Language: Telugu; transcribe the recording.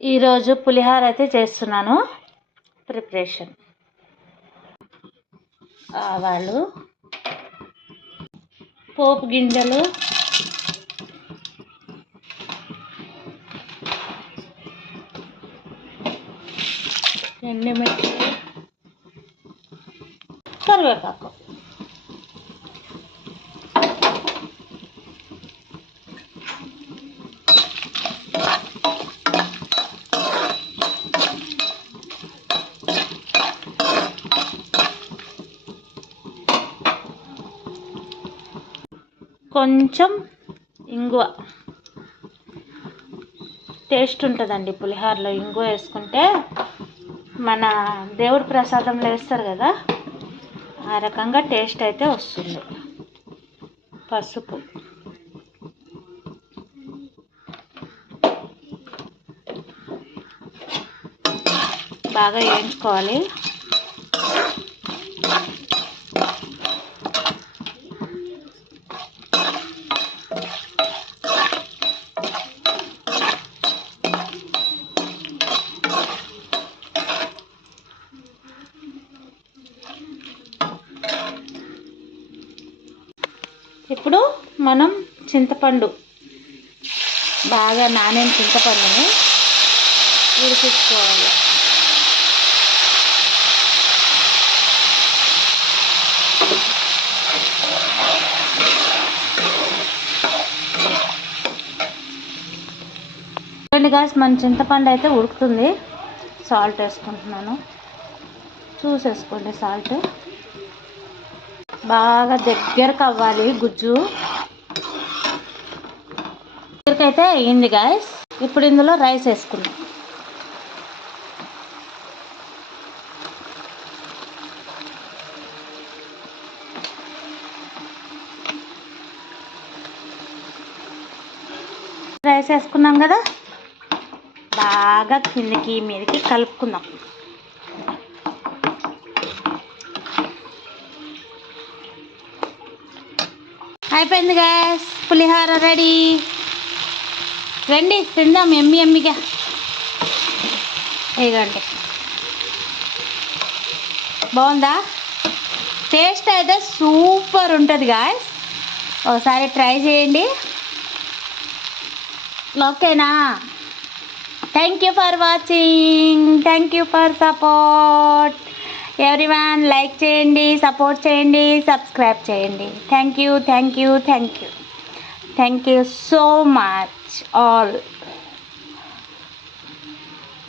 ఈరోజు పులిహోర అయితే చేస్తున్నాను. ప్రిపరేషన్ ఆవాలు, పోపు గింజలు, ఎండుమిర్చి, కరివేపాకు. కొంచెం ఇంగువ టేస్ట్ ఉంటుందండి. పులిహోరలో ఇంగువ వేసుకుంటే మన దేవుడి ప్రసాదంలో వేస్తారు కదా, ఆ రకంగా టేస్ట్ అయితే వస్తుంది. పసుపు, బాగా వేయించుకోవాలి. ఇప్పుడు మనం చింతపండు, బాగా నానిన చింతపండుని ఉడికించుకోవాలి. చూడండి గాయ్స్, మన చింతపండు అయితే ఉడుకుతుంది. సాల్ట్ వేసుకుంటున్నాను, చూసేసుకోండి సాల్ట్. బాగా దగ్గరకు అవ్వాలి గుజ్జు. దగ్గరకైతే అయ్యింది గాయ్స్. ఇప్పుడు ఇందులో రైస్ వేసుకుందాం. రైస్ వేసుకున్నాం కదా, బాగా కిందకి మీదకి కలుపుకుందాం. అయిపోయింది గ్యాస్, పులిహోర రెడీ. రండి తిందాం ఎమ్మిగా. ఇదిగోండి, బాగుందా? టేస్ట్ అయితే సూపర్ ఉంటుంది గాయస్. ఒకసారి ట్రై చేయండి, ఓకేనా? Thank you for watching, thank you for support everyone. Like చేయండి, సపోర్ట్ చేయండి, సబ్స్క్రైబ్ చేయండి. Thank you, thank you, thank you, thank you so much all.